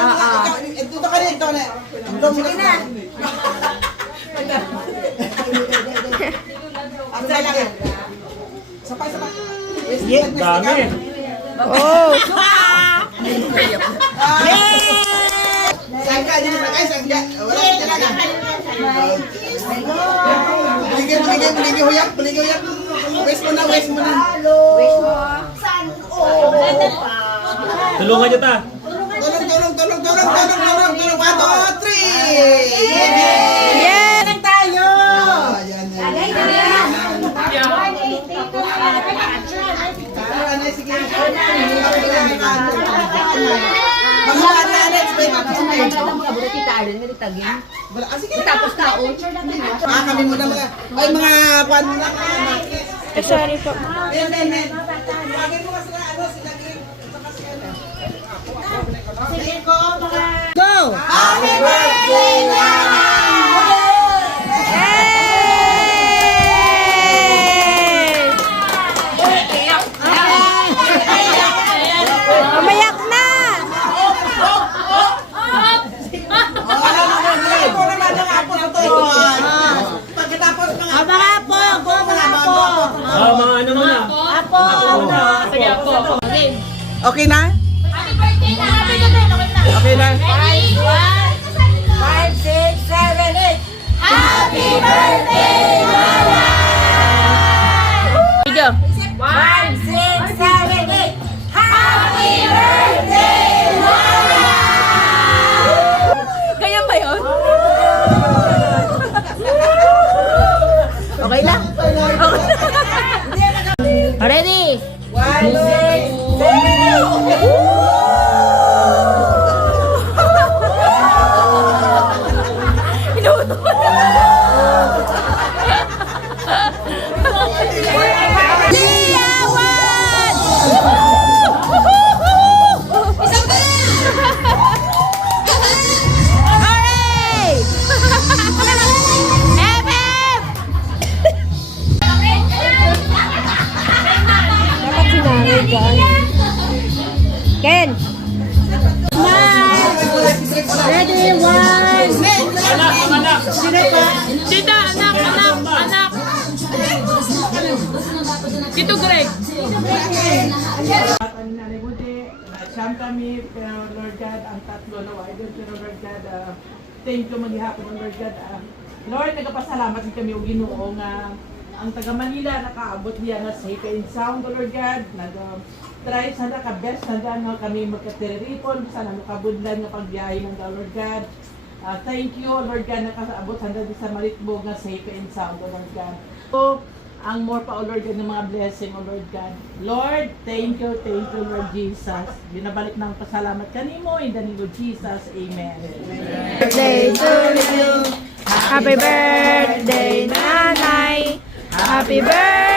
Ito ka rin, ito na. Sige na. Ang sa lang. Sapay. Dami. Oh! Sangga, hindi na kayo, sangga. Wala ka talaga. Buligay huyang. West mo na. Tulungan niyo ta. Tulong. 1, 2, 3. Yeah! Yan tayo. Sige. Tapos taon. Kami muna mga. Ay, mga kwan muna. Sorry po. Men. Lagyan mo kasi sila Green. Sige ko, mga. Go! Happy birthday, Nana! Umayak na! Ito naman ang apo na to. Pagkatapos mga apo. Mga ano muna. Okay na? Happy birthday na! Happy birthday! Okay na? 5, 6, 7, 8! Happy birthday, Mama! Video. 5, 6, 7, 8! Happy birthday, Mama! Ganyan ba yun? Okay lang. Ready? 1, 6, 7, 8! Inuuto ko na. Liyawan! Isang ba Hooray! FF! Dapat sinanay dyan. Ken! Ready, 1! Tita, anak. Tito Greg. Siyam kami, pero Lord God, ang tatlo na idol, pero Lord God, thank you maghihapon ng Lord God. Lord, nagpasalamat din kami o Ginoo nga ang taga Manila nakaabot niya nga safe and sound, Lord God. Try sana ka best na nga kami magkatiripon, sana makabudlan nga pagbiyahe ng Lord God. Thank you, Lord God, nakaabot handa di sa Maritbog nga safe and sound, Lord God. So, ang more pa, O Lord God, ng mga blessing, O Lord God. Lord, thank you, Lord Jesus. Binabalik ng pasalamat kanimo in the name of Jesus. Amen. Birthday to you. Happy birthday, nanay. Happy birthday.